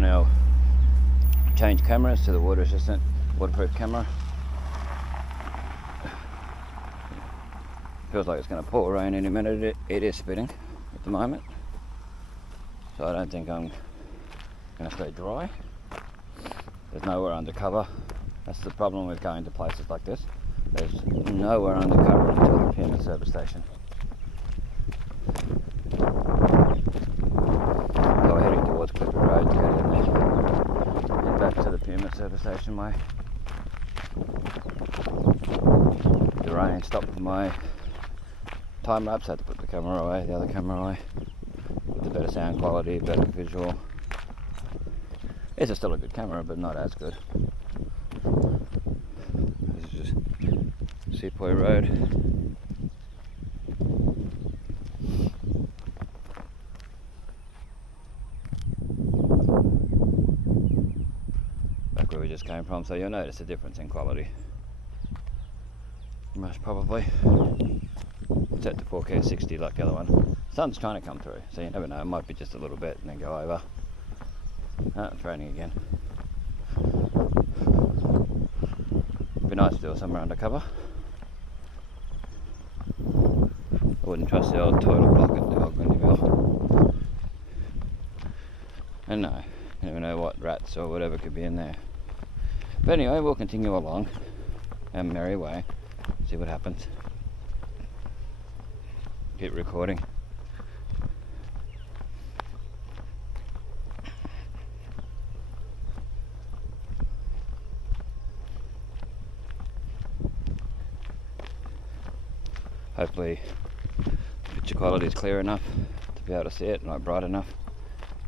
going to change cameras to the water resistant waterproof camera. Feels like it's going to pour rain any minute. It is spitting at the moment, so I don't think I'm going to stay dry. There's nowhere under cover. That's the problem with going to places like this. There's nowhere under cover until the Pima service station. So we're heading towards Clifford Road to go down there. Head back to the Pima service station way. The rain stopped my time lapse. I had to put the camera away, the other camera away. With the better sound quality, better visual. It's still a good camera, but not as good. This is just Sepoy Road. Back where we just came from, so you'll notice a difference in quality. Most probably. Set to 4K 60 like the other one. Sun's trying to come through, so you never know, it might be just a little bit and then go over. Ah, it's raining again. Be nice to do it somewhere undercover. I wouldn't trust the old toilet block at the old Goondi. And no, you never know what rats or whatever could be in there. But anyway, we'll continue along our merry way, see what happens. Keep recording. Hopefully the picture quality is clear enough to be able to see it, not bright enough to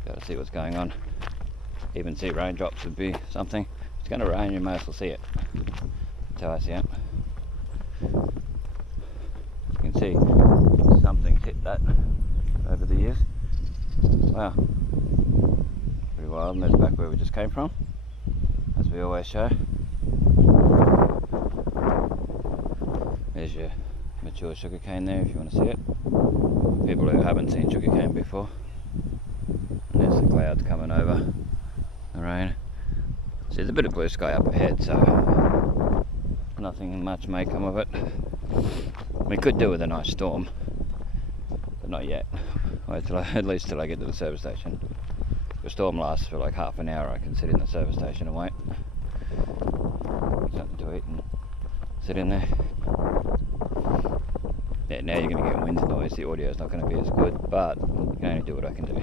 be able to see what's going on. Even see raindrops would be something. If it's going to rain, you may as well see it. That's how I see it. You can see something's hit that over the years. Wow, pretty wild. And that's back where we just came from, as we always show. There's your mature sugarcane there if you want to see it. People who haven't seen sugarcane before. And there's the clouds coming over, the rain. See, there's a bit of blue sky up ahead, so nothing much may come of it. We could do with a nice storm, but not yet. Wait till at least till I get to the service station. If the storm lasts for like half an hour, I can sit in the service station and wait. Get something to eat and sit in there. Yeah, now you're going to get wind noise. The audio is not going to be as good, but I can only do what I can do.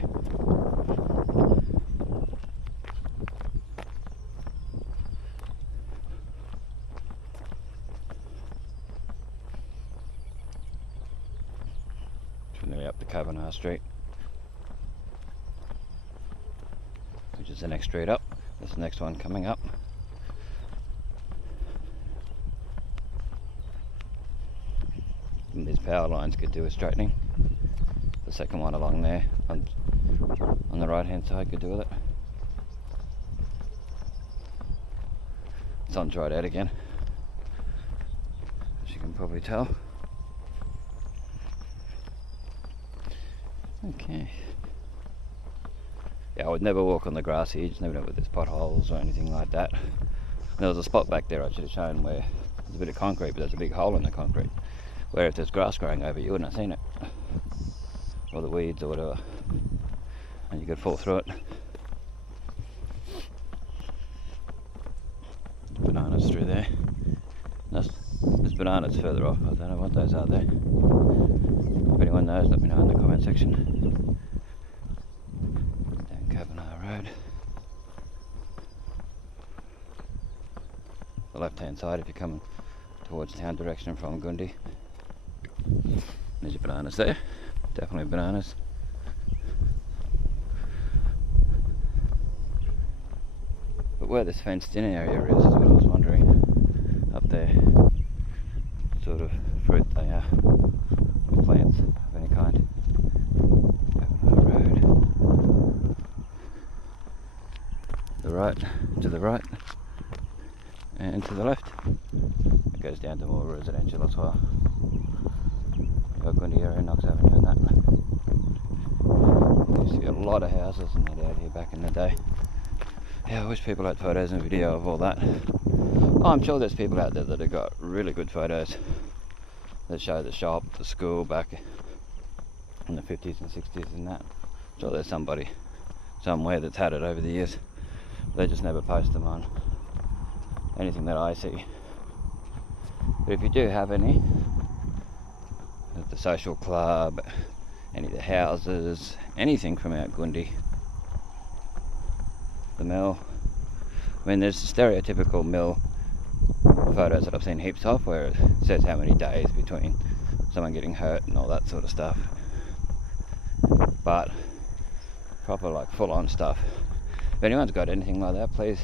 Nearly up the Cavanagh Street, which is the next street up. That's the next one coming up. And these power lines could do with straightening. The second one along there on the right hand side could do with it. Sun's right out again, as you can probably tell. Okay. Yeah, I would never walk on the grassy edge, never know where there's potholes or anything like that. There was a spot back there I should have shown where there's a bit of concrete, but there's a big hole in the concrete, where if there's grass growing over you wouldn't have seen it, or the weeds or whatever, and you could fall through it. Bananas through there. There's bananas further off. I don't know what those are there. If anyone knows, let me know in the comment section. Down Cavanagh Road. The left hand side if you're coming towards town direction from Goondi. There's your bananas there. Definitely bananas. But where this fenced in area is what I was wondering. Up there. Sort of fruit they are. Plants of any kind. Road. To the right, and to the left. It goes down to more residential as well. Goondi area, Knox Avenue and that. You see a lot of houses and that out here back in the day. Yeah, I wish people had photos and video of all that. Oh, I'm sure there's people out there that have got really good photos that show the shop, the school back in the 50s and 60s and that. I'm sure there's somebody somewhere that's had it over the years. They just never post them on anything that I see. But if you do have any, at the social club, any of the houses, anything from out Goondi, the mill. I mean, there's stereotypical mill photos that I've seen heaps of, where it says how many days between someone getting hurt and all that sort of stuff. But proper, like, full-on stuff. If anyone's got anything like that, please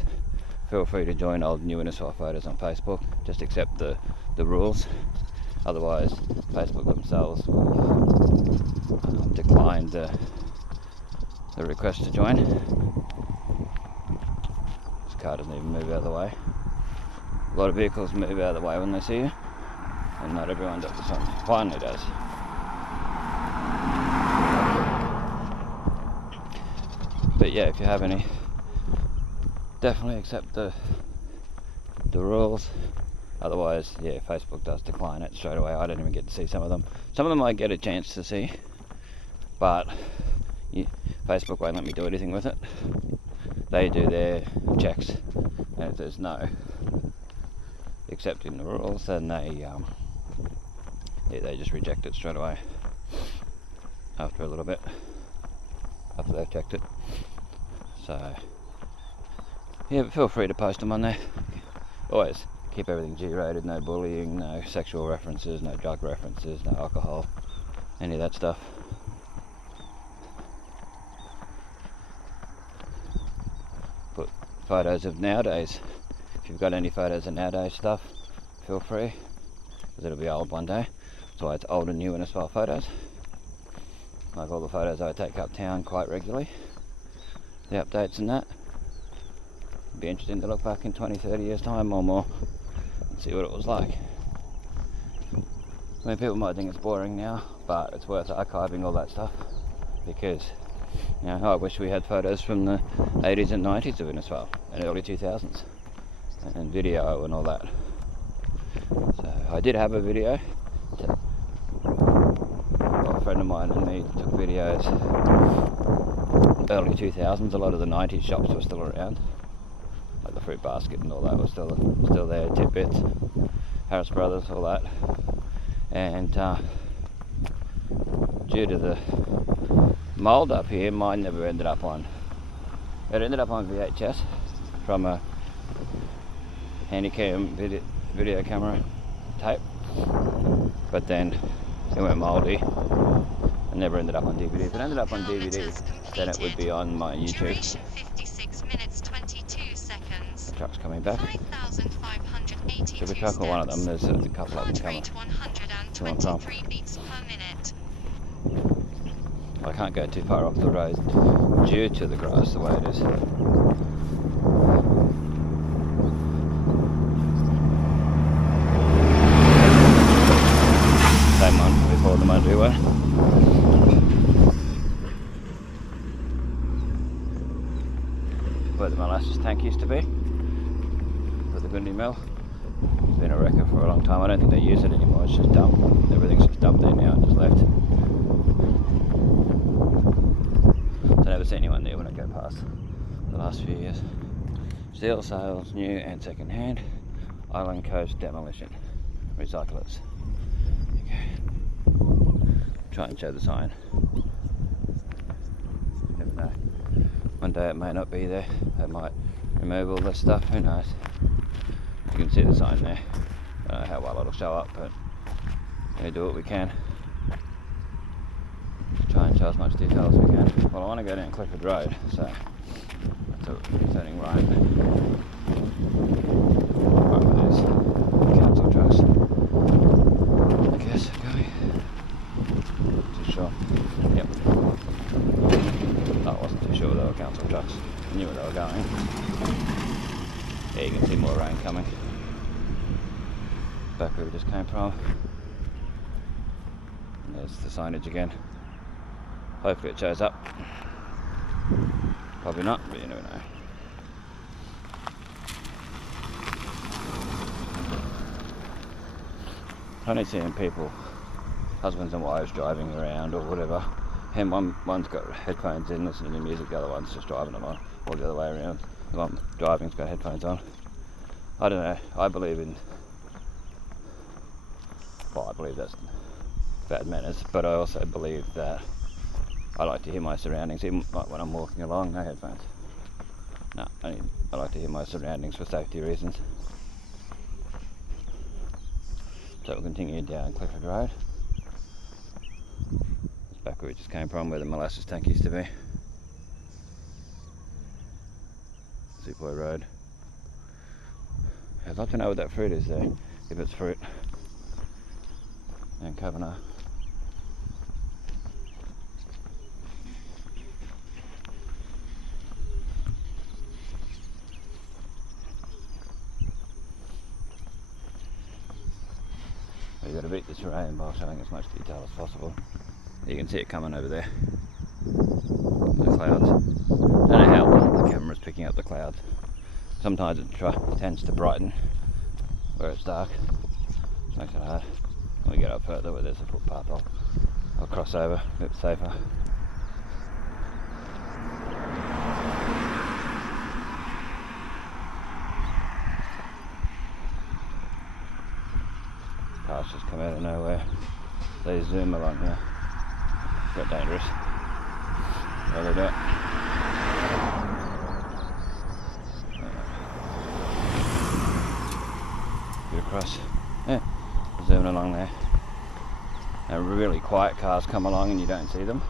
feel free to join old New Innisfail photos on Facebook. Just accept the rules. Otherwise, Facebook themselves will decline the request to join. This car doesn't even move out of the way. A lot of vehicles move out of the way when they see you, and not everyone does. This one finally does. But yeah, if you have any, definitely accept the rules. Otherwise, yeah, Facebook does decline it straight away. I don't even get to see some of them. Some of them I get a chance to see, but yeah, Facebook won't let me do anything with it. They do their checks, and if there's no accepting the rules, then they just reject it straight away after a little bit, after they've checked it. So yeah, feel free to post them on there. Always keep everything G-rated, no bullying, no sexual references, no drug references, no alcohol, any of that stuff. Put photos of nowadays. If you've got any photos of nowadays stuff, feel free, because it'll be old one day. So it's old and new Innisfail photos. Like all the photos I take uptown quite regularly. The updates and that. It'd be interesting to look back in 20-30 years time or more and see what it was like. I mean, people might think it's boring now, but it's worth archiving all that stuff, because, you know, I wish we had photos from the 80s and 90s of Innisfail and early 2000s, and video and all that. So I did have a video. Well, a friend of mine and me took videos early 2000s. A lot of the 90s shops were still around, like the Fruit Basket and all that was still there, Tidbits, Harris Brothers, all that. And due to the mould up here, mine never ended up on. It ended up on VHS from a Handycam video camera tape, but then it went mouldy and never ended up on DVD. If it ended up on DVD, then it would be on my YouTube. Duration 56 minutes 22 seconds. The truck's coming back. 5,582 Should we tackle one of them? There's a couple of them coming. Heart rate 123 beats per minute. I can't go too far off the road due to the grass the way it is. Same one before the Monday one. Where the molasses tank used to be for the Goondi mill. It's been a wrecker for a long time. I don't think they use it anymore. It's just dumped. Everything's just dumped there now and just left. I never see anyone there when I go past the last few years. Steel sales, new and second hand. Island Coast Demolition. Recyclers. Okay. Try and show the sign. You never know. One day it may not be there. They might remove all this stuff. Who knows? You can see the sign there. I don't know how well it'll show up, but we do what we can. Try and show as much detail as we can. Well, I want to go down Clifford Road, so that's turning right. Right with those council trucks. I guess going. Too sure. Yep. I wasn't too sure they were council trucks. I knew where they were going. Yeah, you can see more rain coming. Back where we just came from. And there's the signage again. Hopefully it shows up. Probably not, but you never know. only seeing people, husbands and wives driving around or whatever, and one's got headphones in listening to music, the other one's just driving along, or the other way around. The one driving's got headphones on. I don't know, I believe that's bad manners, but I also believe that I like to hear my surroundings, even like when I'm walking along, no headphones. No, I like to hear my surroundings for safety reasons. So we'll continue down Clifford Road. It's back where we just came from, where the molasses tank used to be. Zipoy Road. I'd like to know what that fruit is there, if it's fruit. And Kavanagh. You've got to beat the terrain by showing as much detail as possible. You can see it coming over there. The clouds. I don't know how well the camera's picking up the clouds. Sometimes it tends to brighten where it's dark. Makes it hard. When we get up further where there's a footpath, I'll cross over a bit safer. Cars just come out of nowhere. They zoom along here. Quite dangerous. Really do it. Get across. Yeah, zooming along there. And really quiet cars come along and you don't see them.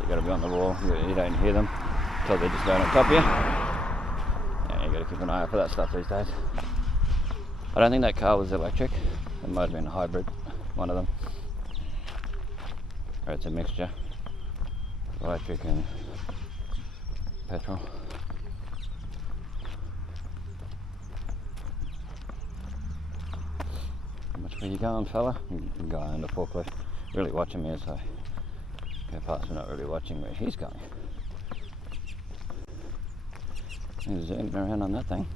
You got to be on the wall. You don't hear them until they're just going on top of you. Yeah, you got to keep an eye out for that stuff these days. I don't think that car was electric. It might have been a hybrid, one of them. Or it's a mixture of electric and petrol. How much were you going, fella? Guy on the forklift, really watching me as I go past, but not really watching where he's going. He's zooming around on that thing.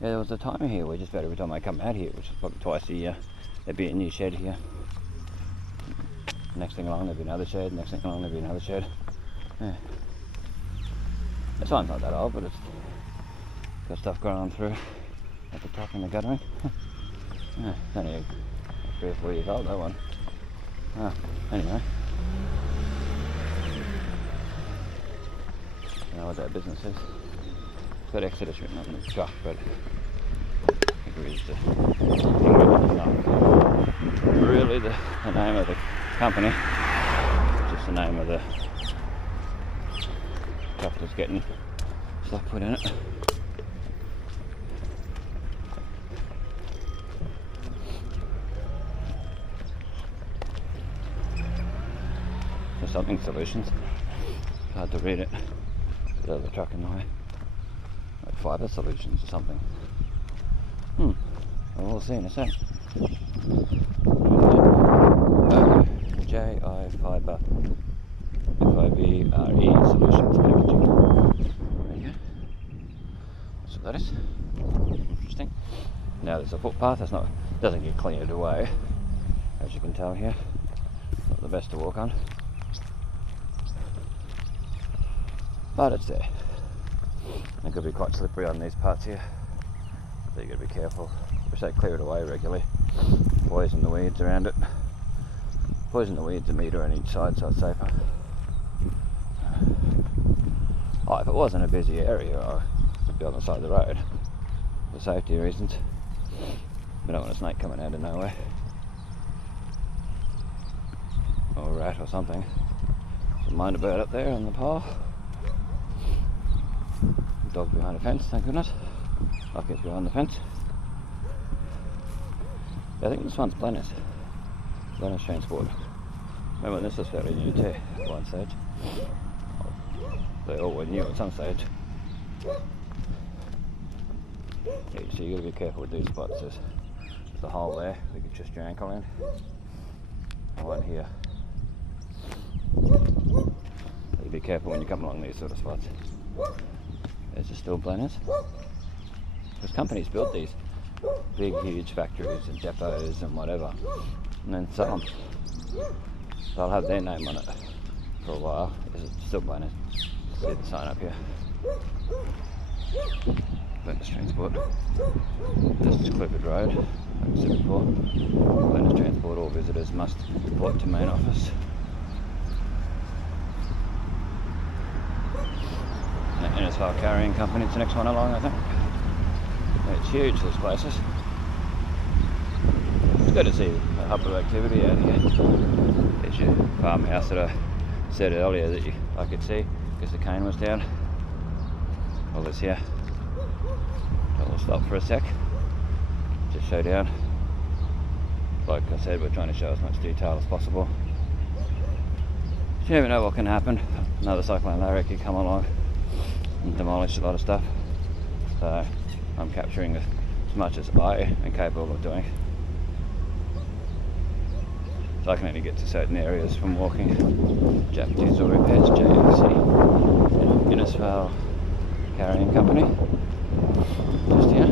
Yeah, there was a timer here where just about every time I come out here, which is probably twice a year, there'd be a new shed here. Next thing along there'd be another shed, next thing along there'd be another shed. Yeah. This one's not that old, but it's got stuff growing through at the top and the guttering. Yeah, it's only 3 or 4 years old, that one. Oh, anyway. I don't know what that business is. It's got Exodus written on the truck, but I think we used to really the name of the company, just the name of the truck that's getting stuff put in it. For something solutions. It's hard to read it. There's the truck in the way. Like fiber solutions or something. Well, we'll see in a sec. J-I Fiber F-I-B-R-E Solutions Packaging. There you go. That's what that is. Interesting. Now there's a footpath. Doesn't get cleared away, as you can tell here. Not the best to walk on, but it's there. It could be quite slippery on these parts here, so you got to be careful. Wish they clear it away regularly. Poison the weeds around it. Poison the weeds a metre on each side, so it's safer. Oh, if it wasn't a busy area, I would be on the side of the road for safety reasons. We don't want a snake coming out of nowhere, or a rat or something. Don't mind a bird up there on the pole. Dog behind a fence, thank goodness. Lucky it's behind the fence. Yeah, I think this one's Blenner's transport. Remember, this was fairly new too at one stage. They all were new at some stage. Yeah, so you got to be careful with these spots. There's a hole there you can twist your ankle in. And one here. So you be careful when you come along these sort of spots. There's the still Blenners. Because companies build these big huge factories and depots and whatever, and then sell them. They'll have their name on it for a while. Is it still bonus? See the sign up here. Bonus transport. This is Clifford Road, like I said before. Bonus transport, all visitors must report to main office. And the Innisfail Carrying Company is the next one along, I think. It's huge, these places. It's good to see a hub of activity out here. There's your farmhouse that I said earlier that I could see because the cane was down. All this here. We'll stop for a sec. Just show down. Like I said, we're trying to show as much detail as possible. You never know what can happen. Another cyclone Larry could come along and demolish a lot of stuff. So I'm capturing as much as I am capable of doing. So I can only get to certain areas from walking. Japanese Oil Repairs, JFC, Innisfail Carrying Company. Just here.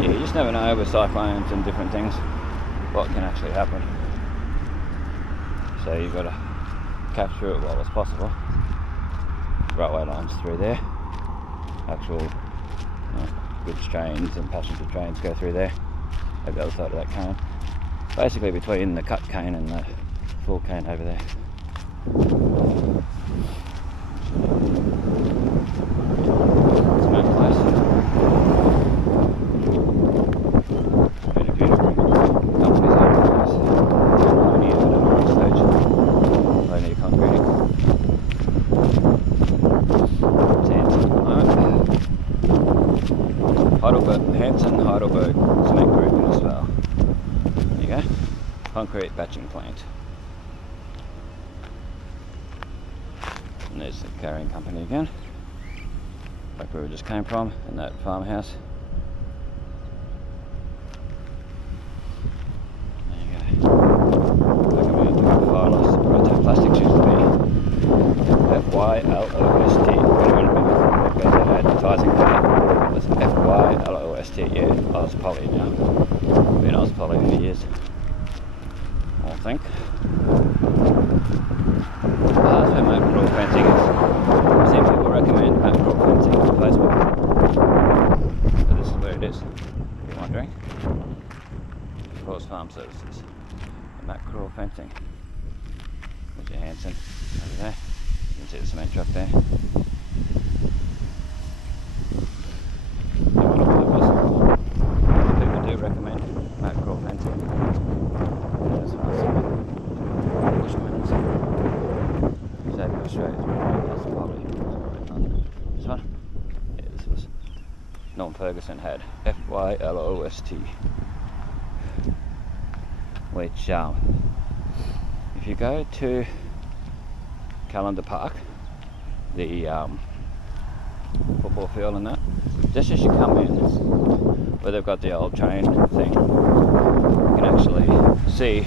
Yeah, you just never know with cyclones and different things what can actually happen. So you've got to capture it well as possible. Railway lines through there. Actual goods trains and passenger trains go through there. Over the other side of that cane. Basically between the cut cane and the full cane over there. Concrete batching plant. And there's the carrying company again, like where we just came from, in that farmhouse. There you go. Like I'm going to do a fire loss. Right, plastics used to be FYLOST. Anyone got that advertising for that? It was FYLOST. Yeah, Aussie Poly now. Been Aussie Poly for years. I think. That's where mackerel fencing is. I've seen people recommend mackerel fencing on Facebook. So this is where it is, if you're wondering. Of course, farm services. The mackerel fencing. There's your Hanson over there. You can see the cement truck there. People do recommend mackerel fencing. This one? Yeah, this was Norm Ferguson had FYLOST, which if you go to Calendar Park, the football field and that, just as you come in where they've got the old train thing, you can actually see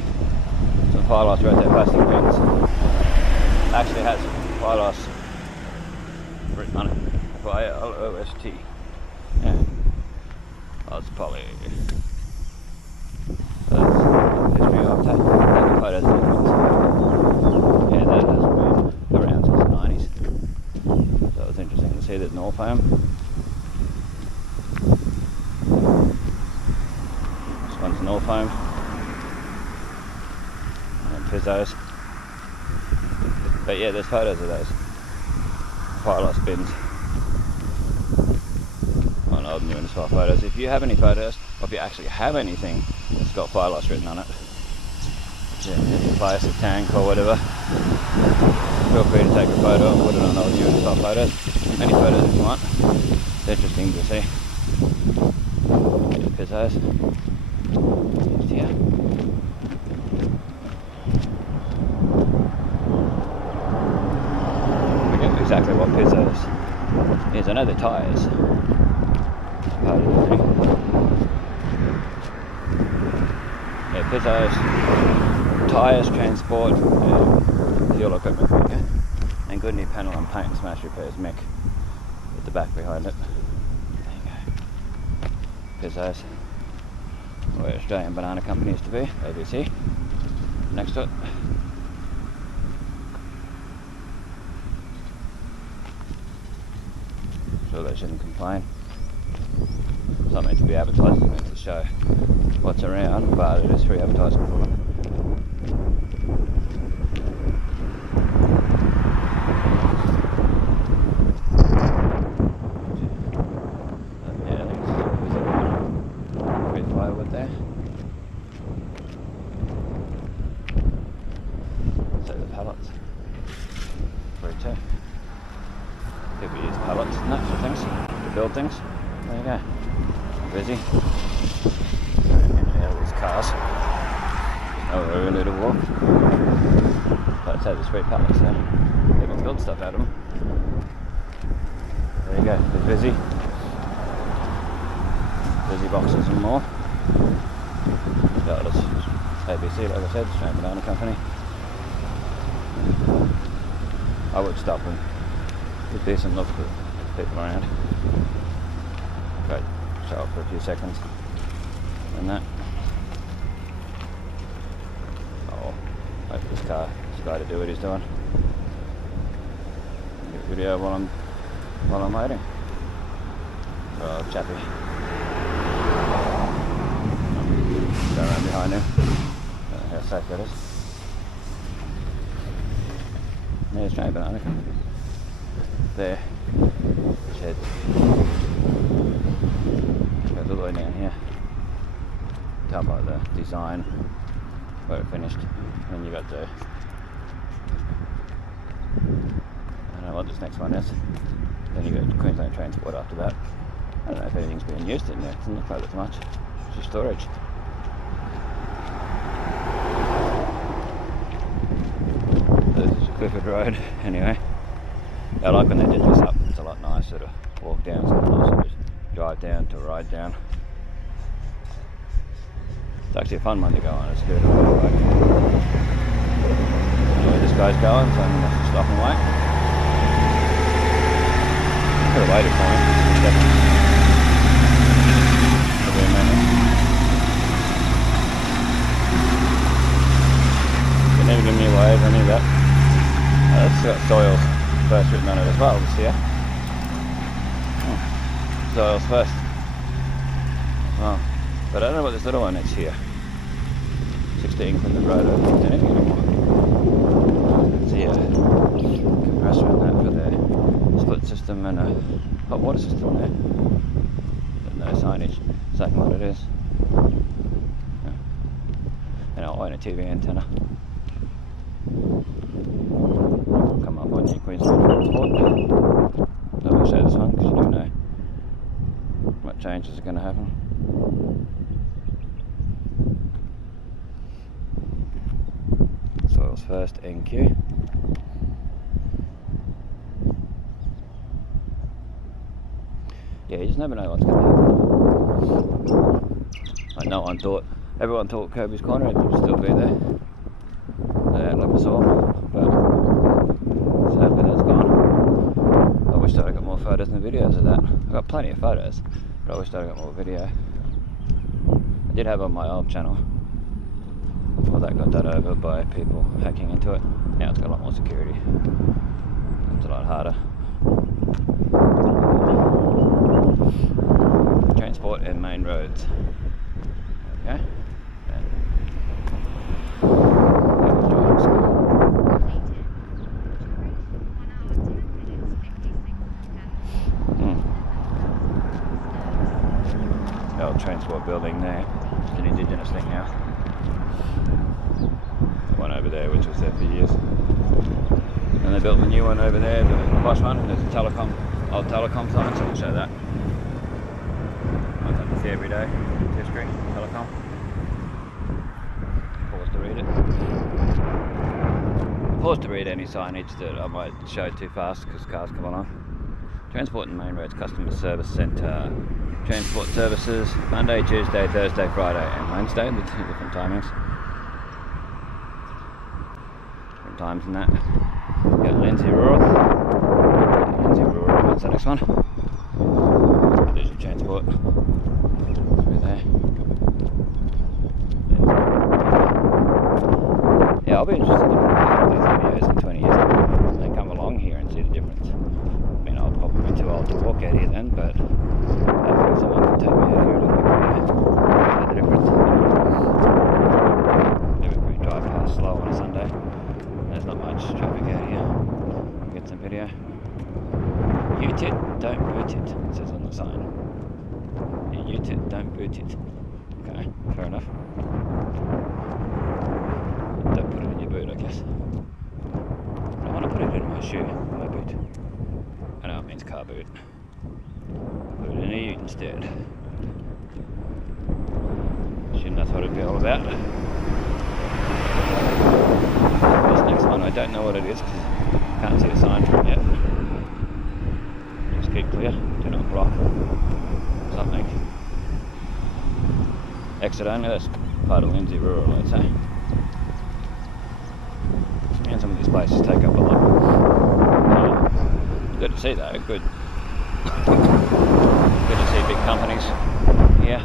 some fire loss right there, plastic bins. Actually has fire loss written on it. FYLOST. Yeah. That's probably that's history of taking photos of things. Yeah, that has been around since the 90s. So it's interesting to see that North Home. This one's North Home. And Pizzos. But yeah, there's photos of those fire loss bins on old and new Innisfail photos. If you have any photos, or if you actually have anything that's got fire loss written on it, if you place a tank or whatever, feel free to take a photo and put it on old new Innisfail photos. Any photos if you want. It's interesting to see. Pizzos. Just here. Exactly what Pizzos is. I know they're tyres. Part of the thing. Yeah, Pizzos, tyres, transport, fuel equipment. Okay? And Goondi panel and paint and smash repairs, Mick, with the back behind it. Pizzos, where Australian Banana Company used to be, ABC, next to it. Sure they shouldn't complain. It's not meant to be advertised, it's meant to show what's around, but it is free advertising for them. Yeah, I think it's free firewood there. So the pallets, free too. People use pallets and that for things, to build things. There you go. Busy. Yeah, these cars. Oh, we really need to walk. But I'd say there's free pallets there. People build stuff out of them. There you go. It's busy. Busy boxes and more. Yeah, that's ABC, like I said, Australian Banana Company. I would stop and get a decent look for people around. Great. Show up for a few seconds and that. Oh, wait for this guy to do what he's doing. Get a video while I'm waiting. Oh, chappy. Go around behind him. Don't know how safe that is. Yeah, Australian Banana Company. There. Sheds. Goes all the way down here. Tell by the design where it finished. And then you got the, I don't know what this next one is. Then you got Queensland Transport after that. I don't know if anything's being used in there. It doesn't look like there's much. It's just storage. This is Clifford Road. Anyway, I like when they did this up. It's a lot nicer to walk down. It's a lot nicer to drive down, to ride down. It's actually a fun one to go on. It's good. Like, where this guy's going, so I'm going to have to stop and wait. Could have waited for him. Probably a minute. They never give me a wave or any of that. That's got Soils First written on it as well this year. Soils First. Well, but I don't know what this little one is here. 16 from the road, I don't think it's anything anymore. It's a compressor and that for their split system and a hot water system there. But no signage saying what it is. And I'll own a TV antenna. Come up on your Queensland Transport. So I'll show this one because you don't know what changes are going to happen. Soils First NQ. Yeah, you just never know what's going to happen. Like no one thought, everyone thought Kirby's Corner would still be there. They never saw, but sadly that's gone. I wish that I got more photos and videos of that. I got plenty of photos, but I wish that I got more video. I did have on my old channel. Well, that got done over by people hacking into it. Now it's got a lot more security. It's a lot harder. Transport and main roads. Okay. The old transport building there. It's an indigenous thing now. The one over there, which was there for years. And they built the new one over there, the posh one. There's a telecom, old telecom sign, so I'll show that. I don't see every day. History, telecom. Pause to read it. Pause to read any signage that I might show too fast because cars come along. Transport and Main Roads Customer Service Centre. Transport services Monday, Tuesday, Thursday, Friday and Wednesday, the two different timings. Different times in that. Got Lindsay Rural. Lindsay Rural, that's the next one. There's your transport. there. Yeah, I'll be interested in these videos in 20 years time. They come along here and see the difference. I mean, I'll probably be too old to walk out here then, but hopefully someone can take me out here and see the difference. Maybe we drive past slow on a Sunday. There's not much traffic out here. We'll get some video. Ute it, don't boot it, it says on the sign. You ute it, don't boot it. Okay, fair enough. Don't put it in your boot, I guess. I want to put it in my shoe, my boot. I know it means car boot. Put it in a ute instead. Assume that's what it'd be all about. This next one, I don't know what it is because I can't see a sign for it yet. Just keep clear, do not block something. Exit only, that's part of Lindsay Rural, I'd say. And some of these places take up a lot. Good to see though, good. Good to see big companies here.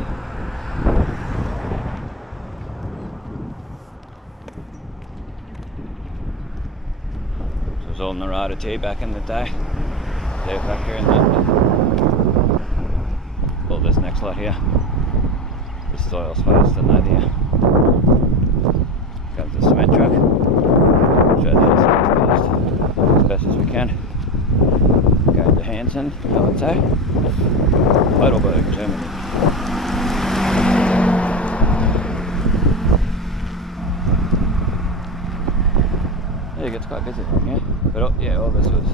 This was all Narada tea back in the day. Their factory and that. Well, this next lot here. This is oil's first and that here. Comes the cement truck. Show the other side first as best as we can. Go to Hansen, I would say. Heidelberg, Germany. Yeah, it gets quite busy from here. But yeah, all this was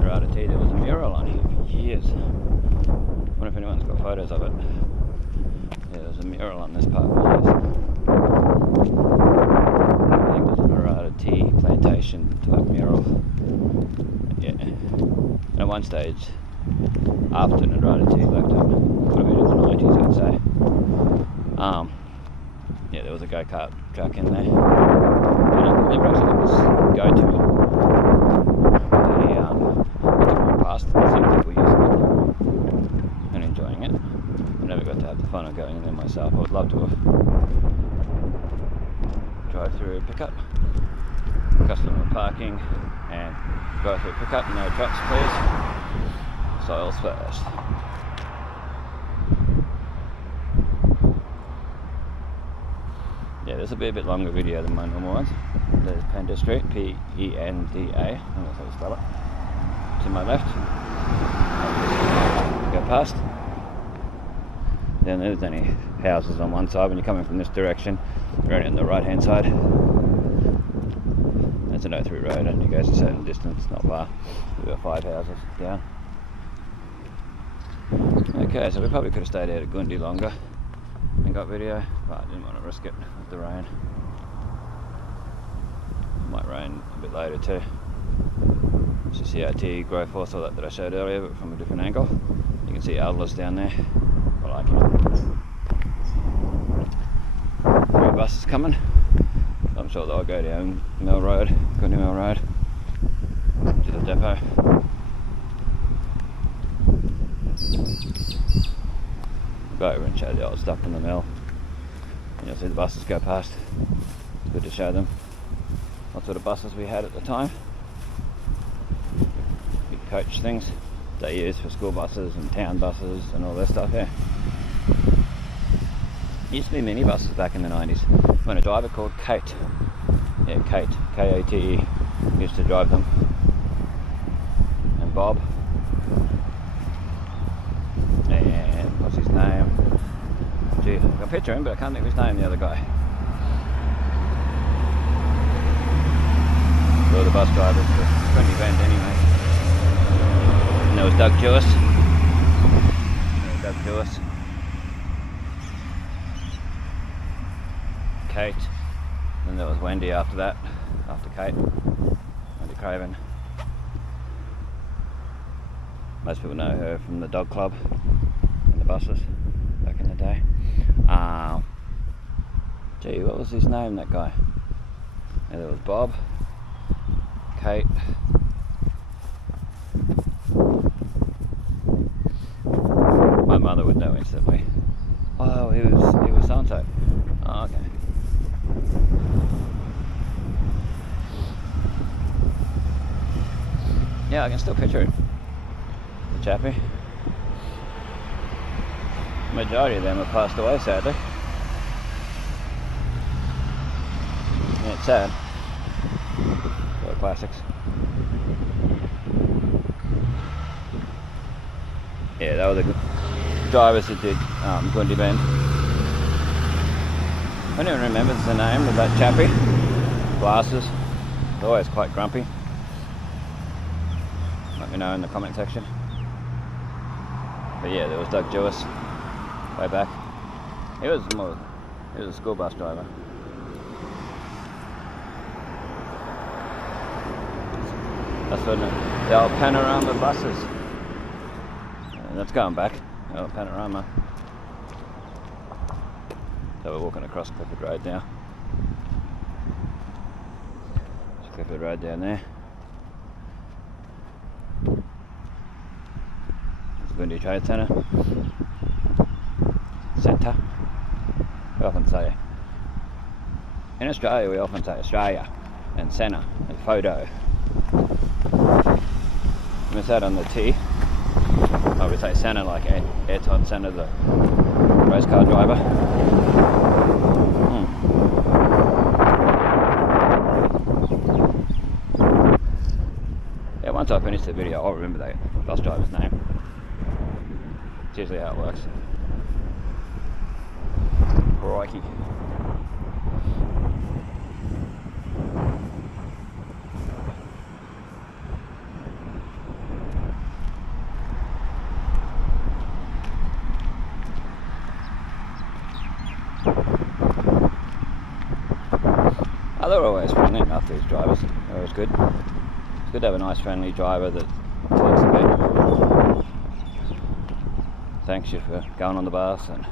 Narada tea. There was a mural on here for years. I wonder if anyone's got photos of it. Yeah, there was a mural on this part for years. I think it was a Narada tea plantation type mural. Yeah. And at one stage, after Narada tea left it, would have been in the 90s, I'd say. Yeah, there was a go-kart track in there. And never actually let us go to it. I took one past and seen people using it and enjoying it. I never got to have the fun of going in there myself. I would love to have drive through pickup, customer parking, and drive through pickup. No trucks, please. Soils first. Yeah, this will be a bit longer video than my normal ones. There's Penda Street, P-E-N-D-A, I think that's how you spell it. To my left. Go past. Then there's any houses on one side when you're coming from this direction. You're only on the right hand side. That's a no-through road, only goes a certain distance, not far. We've got 5 houses down. Okay, so we probably could have stayed out at Goondi longer and got video, but I didn't want to risk it with the rain. It might rain a bit later too. It's the CRT growth force, all that I showed earlier, but from a different angle. You can see Aldous down there. I like it. 3 buses coming. I'm sure they'll go down Mill Road, Goondi Mill Road, to the depot. Go over and show the old stuff in the mill. And you'll see the buses go past. It's good to show them what sort of buses we had at the time. Big coach things they use for school buses and town buses and all that stuff, yeah. Used to be mini buses back in the 90s when a driver called Kate, yeah, Kate, K-A-T-E, used to drive them. And Bob. And what's his name? Gee, I've got a picture of him, but I can't think of his name, the other guy. Well, the bus drivers were friendly band anyway. And there was Doug Jewis. Doug Jewis. Kate. And there was Wendy after that, after Kate. Wendy Craven. Most people know her from the dog club and the buses back in the day. Gee, what was his name, that guy? And there was Bob, Kate, my mother would know instantly. Oh, he was so-and-so. Oh, okay. Yeah, I can still picture it. The chappie. Majority of them have passed away, sadly. Yeah, it's sad. They're classics. Yeah, they were the drivers that did Goondi Bend. I don't even remember the name of that chappie. Glasses. He's always quite grumpy. Let me know in the comment section. But yeah, there was Doug Jewis way back. He was a school bus driver. That's when the old panorama buses. That's going back. The old panorama. So we're walking across Clifford Road now. There's Clifford Road down there. Goondi Trade Centre. We often say, in Australia we often say Australia and Centre and photo. Miss out on the T. I would say Centre like Ayrton Senna, the race car driver. Yeah, once I finish the video I'll remember that bus driver's name. It's usually how it works. Crikey. Oh, they're always friendly enough, these drivers. They're always good. It's good to have a nice friendly driver that talks a bit. Thanks you for going on the bus, and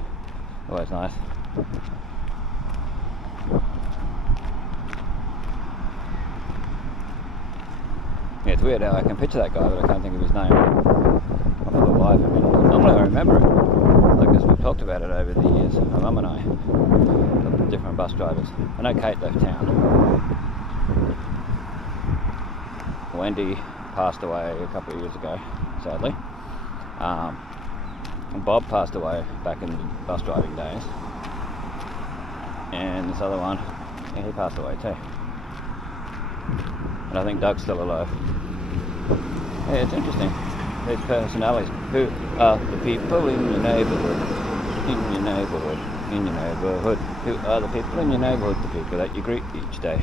always nice. Yeah, it's weird how I can picture that guy, but I can't think of his name. I'm not alive. I mean, normally I remember it, like, because we've talked about it over the years, my mum and I, the different bus drivers. I know Kate left town. Wendy passed away a couple of years ago, sadly. And Bob passed away back in the bus driving days. And this other one, yeah, he passed away too. And I think Doug's still alive. Yeah, it's interesting. These personalities. Who are the people in your neighbourhood? In your neighbourhood. In your neighbourhood. Who are the people in your neighbourhood? The people that you greet each day.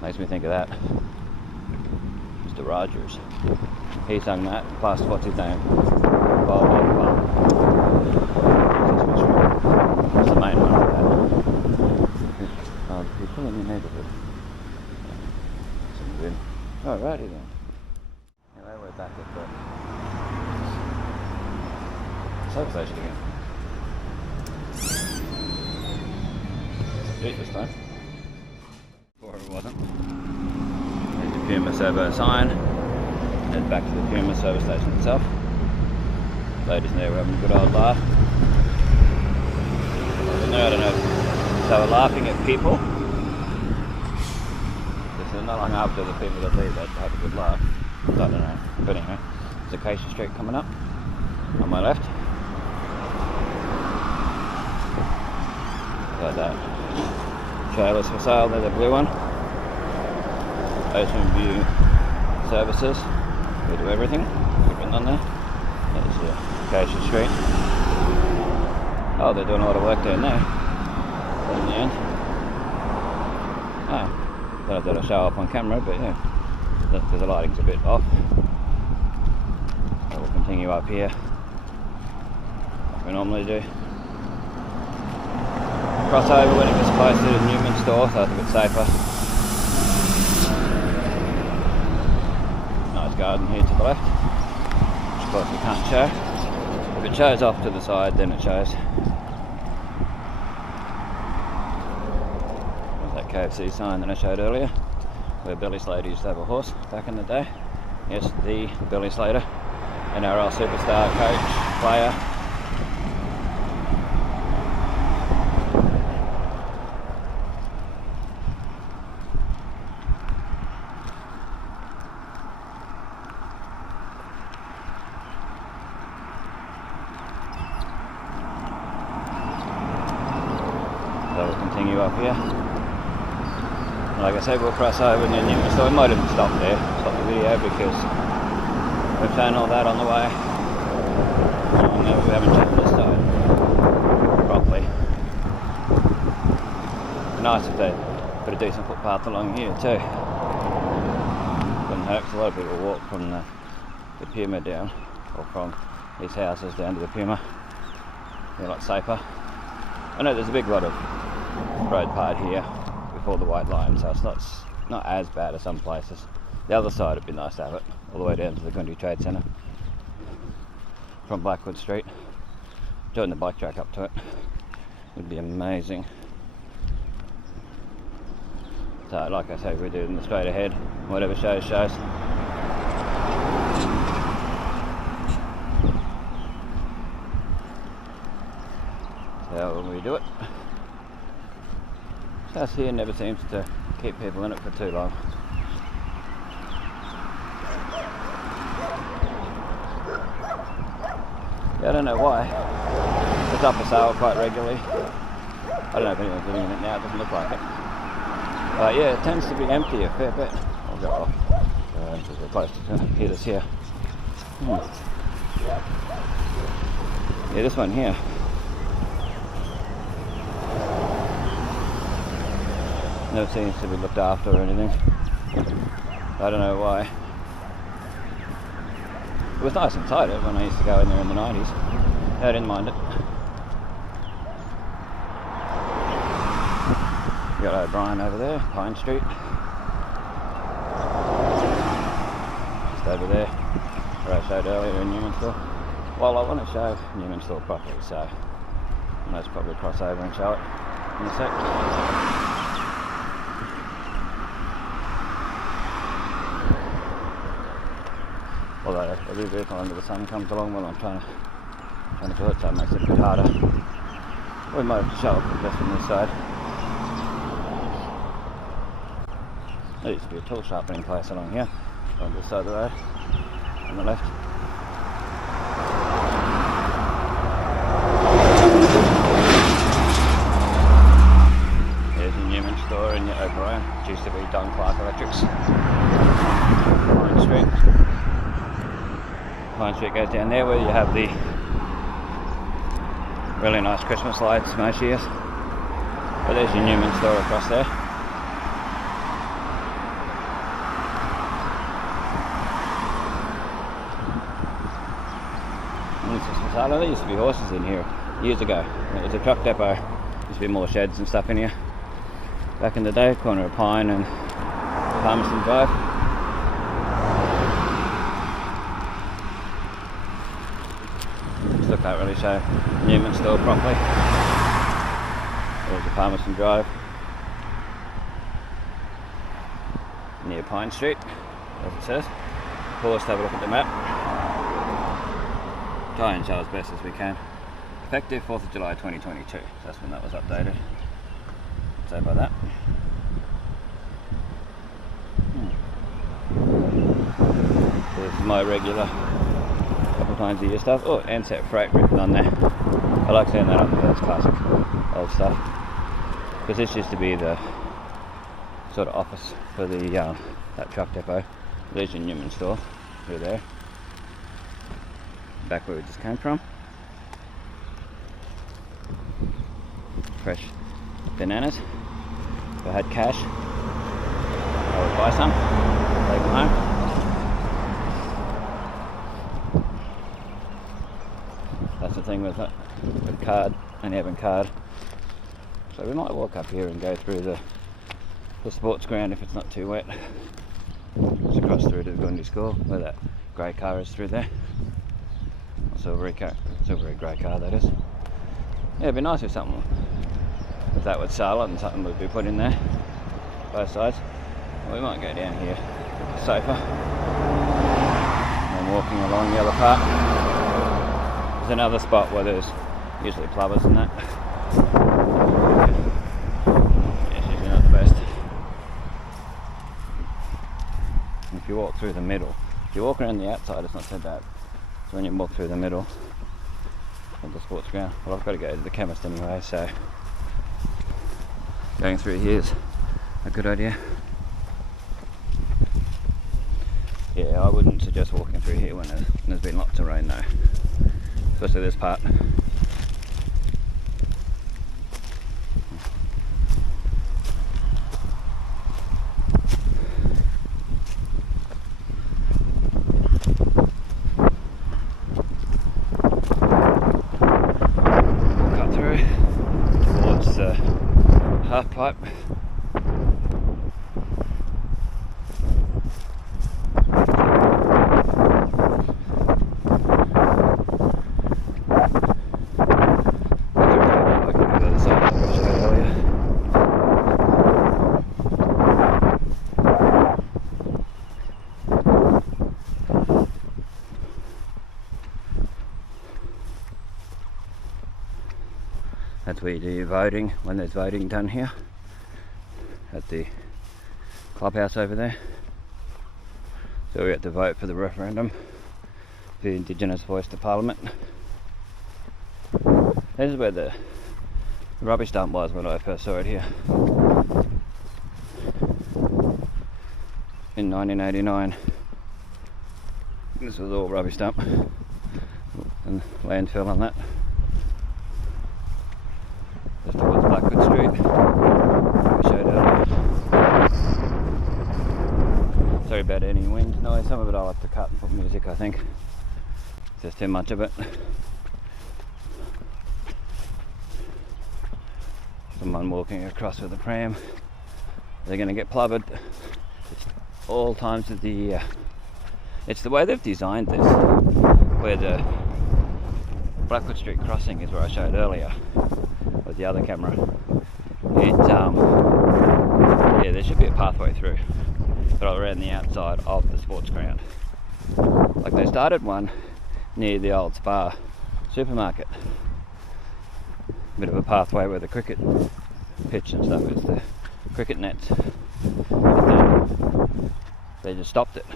Makes me think of that. Mr. Rogers. He sung that, plus what's his name? Bob. What's the main one of that? People in your neighbourhood. Something good. Alrighty then. Anyway, we're back at the service station again. It's this time. Before it wasn't. There's the Puma Servo sign. Head back to the Puma service station itself. Ladies in there were having a good old laugh. I don't know if they were laughing at people. This is not long after the people that leave that have a good laugh. I don't know. But anyway, there's Acacia Street coming up on my left. Got that trailers for sale, there's a blue one. Ocean View Services. We do everything. We've been on there. There's Acacia Street. Oh, they're doing a lot of work down there. In the end. Oh, don't know if that'll show up on camera, but yeah, because the lighting's a bit off. So we'll continue up here, like we normally do. Cross over when it gets closer to the Newman store, so it's a bit safer. Garden here to the left, which of course we can't show. If it shows off to the side, then it shows. There's that KFC sign that I showed earlier, where Billy Slater used to have a horse back in the day. Yes, the Billy Slater, NRL superstar, coach, player, off here. And like I said, we'll cross over near Newman, so we might even stop there, stop the video, because we've done all that on the way. And we haven't taken this side properly. Nice if they put a decent footpath along here too. Wouldn't hurt, 'cause a lot of people walk from the Puma down, or from these houses down to the Puma. They're a lot safer. I know there's a big lot of road part here before the white line, so it's not as bad as some places. The other side would be nice to have it, all the way down to the Goondi Trade Centre from Blackwood Street. Doing the bike track up to it would be amazing. So like I said, we're doing the straight ahead, whatever shows. So when we do it, this here never seems to keep people in it for too long. Yeah, I don't know why. It's up for sale quite regularly. I don't know if anyone's living in it now, it doesn't look like it. But yeah, it tends to be empty a fair bit. I'll go off because we're close to hear this here. Yeah, this one here. Never seems to be looked after or anything. I don't know why. It was nice inside it when I used to go in there in the 90s. I didn't mind it. Got O'Brien over there, Pine Street. Just over there, where I showed earlier in Newmansville. Well, I want to show Newmansville properly, so I might probably cross over and show it in a sec. Although every vehicle under the sun comes along while I'm trying to do it, so it makes it a bit harder. We might have to show it just from this side. There used to be a tool sharpening place along here, on this side of the road, on the left. There's your Newman store and your O'Brien, which used to be Don Clark Electrics. Pine Street. Pine Street goes down there where you have the really nice Christmas lights most years. But there's your Newman store across there. There used to be horses in here years ago. It was a truck depot. There used to be more sheds and stuff in here back in the day, corner of Pine and Palmerston Drive. Still can't really show Newman store properly. There's the Palmerston Drive near Pine Street, as it says. Pause to have a look at the map. Try and show as best as we can. Effective 4th of July 2022. That's when that was updated. So by that. There's my regular couple times a year stuff. Oh, Ansett Freight written on there. I like seeing that up there, that's classic old stuff. Because this used to be the sort of office for the that truck depot. There's your Newman store through there. Back where we just came from. Fresh bananas. If I had cash, I would buy some, take them home. That's the thing with card and having card. So we might walk up here and go through the sports ground if it's not too wet. Just across through to the Goondi School, where that grey car is through there. Silvery grey car that is. Yeah, it'd be nice if something, if that would sell it and something would be put in there, both sides. Well, we might go down here, a bit safer, and walking along the other part. There's another spot where there's usually plovers and that. Yeah, it's usually not the best. And if you walk through the middle, if you walk around the outside, it's not so bad. So when you walk through the middle of the sports ground, well, I've got to go to the chemist anyway, so going through here is a good idea. Yeah, I wouldn't suggest walking through here when there's been lots of rain though, especially this part. Cut through towards the half pipe. That's where you do your voting, when there's voting done here at the clubhouse over there. So we have to vote for the referendum for the Indigenous voice to Parliament. This is where the rubbish dump was when I first saw it here in 1989. This was all rubbish dump and landfill on that. Just towards Blackwood Street, we showed earlier. Sorry about any wind noise, some of it I'll have to cut and put music, I think. There's too much of it. Someone walking across with a pram. They're going to get plummeted. It's all times of the year. It's the way they've designed this, where the Blackwood Street crossing is where I showed earlier with the other camera. Yeah, there should be a pathway through, but around the outside of the sports ground. Like they started one near the old Spa supermarket. Bit of a pathway where the cricket pitch and stuff is, the cricket nets. But then they just stopped it.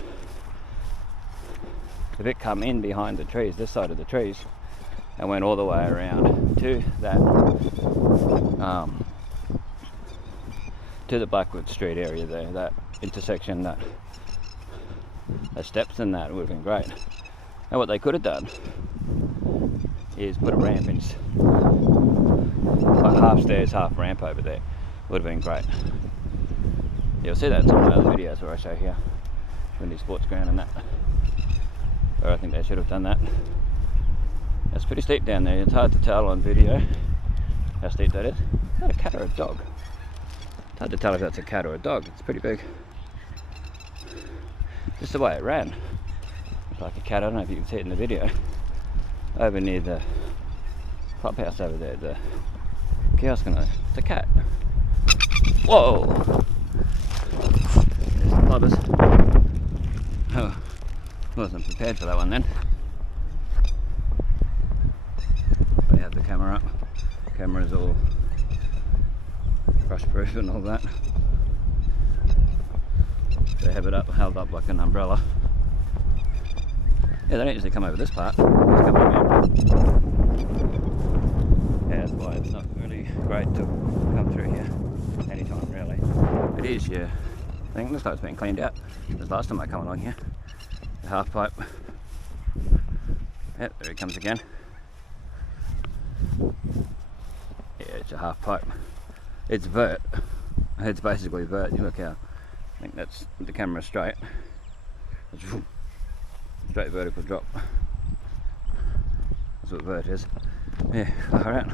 The bit come in behind the trees, this side of the trees, and went all the way around to that, to the Blackwood Street area there, that intersection, that the steps and that would have been great. And what they could have done is put a ramp in, like half stairs, half ramp over there. Would have been great. You'll see that in some of the other videos where I show here, Goondi sports ground and that. Or I think they should have done that. It's pretty steep down there. It's hard to tell on video how steep that is. Is that a cat or a dog? It's hard to tell if that's a cat or a dog. It's pretty big. Just the way it ran. It's like a cat. I don't know if you can see it in the video. Over near the clubhouse over there, the kiosk, and it's a cat. Whoa! There's the clubbers. Oh, wasn't prepared for that one then. They have the camera up. The camera's all crush proof and all that. They have it up, held up like an umbrella. Yeah, they don't usually come over this part. They just come over here. Yeah, that's why it's not really great to come through here anytime really. It is, yeah. I think it looks like it's been cleaned out. Because last time I come along here, the half pipe. Yep, there it comes again. Yeah, it's a half pipe. It's vert. It's basically vert. You look how, I think that's the camera straight. Straight vertical drop. That's what vert is. Yeah, far out.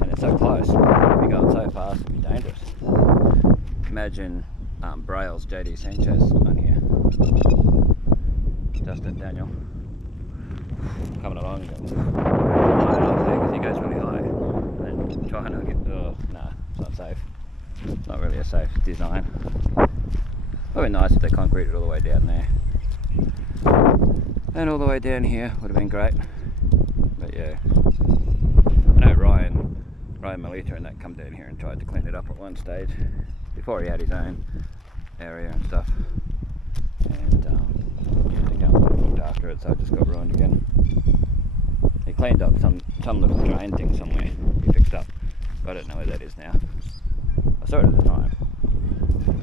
And it's so close. You're going so fast, it'd be dangerous. Imagine Braille's JD Sanchez on here. Justin Daniel. Coming along and going high off there because he goes really high. And trying to get, oh, nah, it's not safe. It's not really a safe design. Would have been nice if they concreted all the way down there. And all the way down here would have been great. But yeah. I know Ryan Melita and that come down here and tried to clean it up at one stage. Before he had his own area and stuff. And he had to go and look after it, so it just got ruined again. He cleaned up some little drain thing somewhere he picked up. I don't know where that is now. I saw it at the time.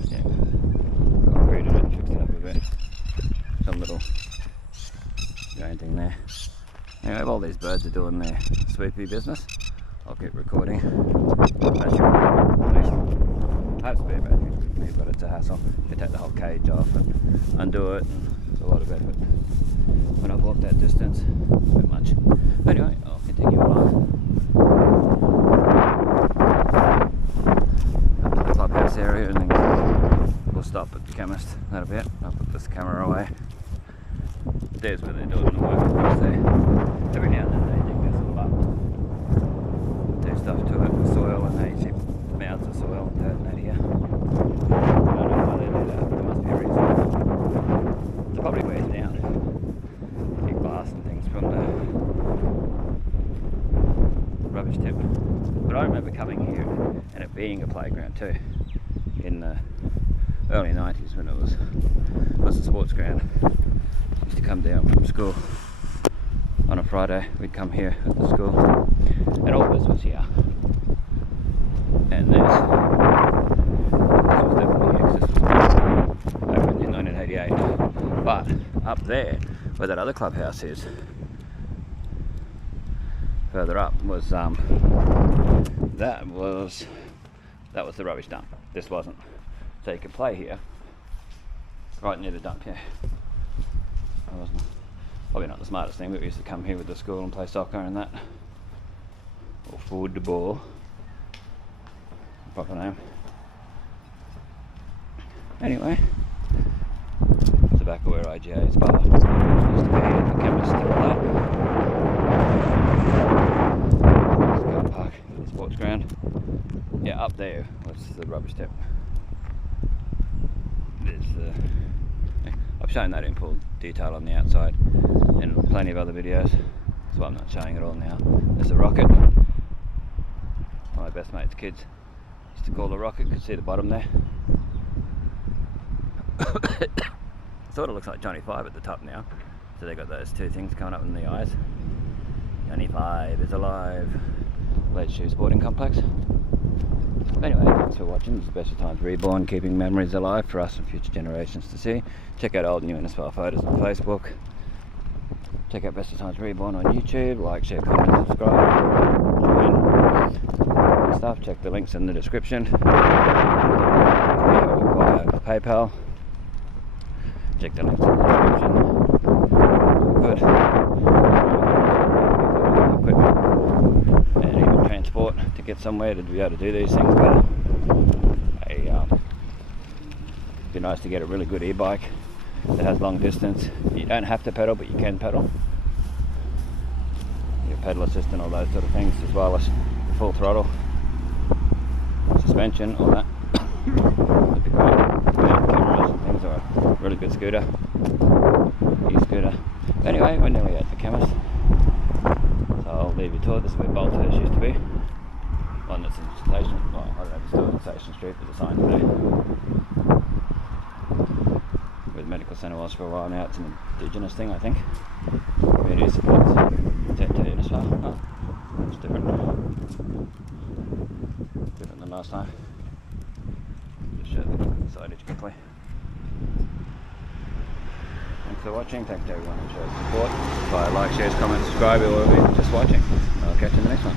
Yeah. Concreted it, fixed it up a bit. Some little drain thing there. Anyway, while these birds are doing their swoopy business, I'll keep recording. Battery, at least. I have spare batteries with me, but it's a hassle. You take the whole cage off and undo it, and it's a lot of effort. When I've walked that distance, a bit much. But anyway, I'll continue along. Up to the clubhouse area, and then we'll stop at the chemist. That'll be it. I'll put this camera away. There's where they're doing the work across there. Every now and then they dig this all up, do stuff to it, soil, and they see mounds of soil and dirt in that here. I don't know why they do that, but there must be a reason. It probably weighs down big glass and things from the rubbish tip. But I remember coming here and it being a playground too in the early 90s when it was a sports ground. Used to come down from school on a Friday. We'd come here at the school, and all this was here. And this was definitely here because this was opened in 1988. But up there, where that other clubhouse is, further up, was that was the rubbish dump. This wasn't. So you could play here, right near the dump here. I wasn't probably not the smartest thing, but we used to come here with the school and play soccer and that, or football, proper name. Anyway, it's the back of where IGA's bar used to be at the chemist and all that. Car park, the sports ground. Yeah, up there was the rubbish tip. There's the. I've shown that in full detail on the outside in plenty of other videos, so I'm not showing it all now. There's the rocket. One of my best mate's kids used to call the rocket. You can see the bottom there. Sort of looks like Johnny 5 at the top now. So they've got those two things coming up in the eyes. Johnny 5 is alive. Lead Shoe Sporting Complex. Anyway, thanks for watching. This is Bestestimes Reborn, keeping memories alive for us and future generations to see. Check out old new Innisfail photos on Facebook. Check out Bestestimes Reborn on YouTube. Like, share, comment, subscribe. Join. Stuff. Check the links in the description. Via PayPal. Check the links in the description. Good. Equipment and even transport to get somewhere to be able to do these things better. It'd be nice to get a really good e-bike that has long distance. You don't have to pedal, but you can pedal. Your pedal assist and all those sort of things, as well as the full throttle, suspension, all that. It'd be great. Cameras and things, or a really good scooter, e-scooter. Anyway, we're nearly at the chemist. I'll leave you to it. This is where Bolthurst used to be. One that's in Station, well, I don't know if it's still in Station Street, but the sign today. Where the medical centre was for a while now, it's an Indigenous thing, I think. Community supports Sent to Innisfail. Oh, it's different. Different than last time. Just show the signage quickly. Thanks for watching. Thanks to everyone who showed support. Via like, shares, comments, subscribe, or just watching. I'll catch you in the next one.